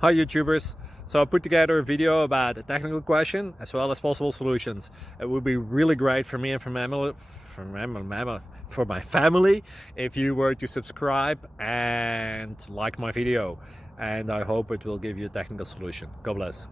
Hi YouTubers. So I put together a video about a technical question as well as possible solutions. It would be really great for me and for my family if you were to subscribe and like my video, and I hope it will give you a technical solution. God bless.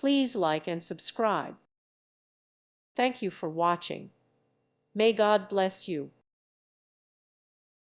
Please like and subscribe. Thank you for watching. May God bless you.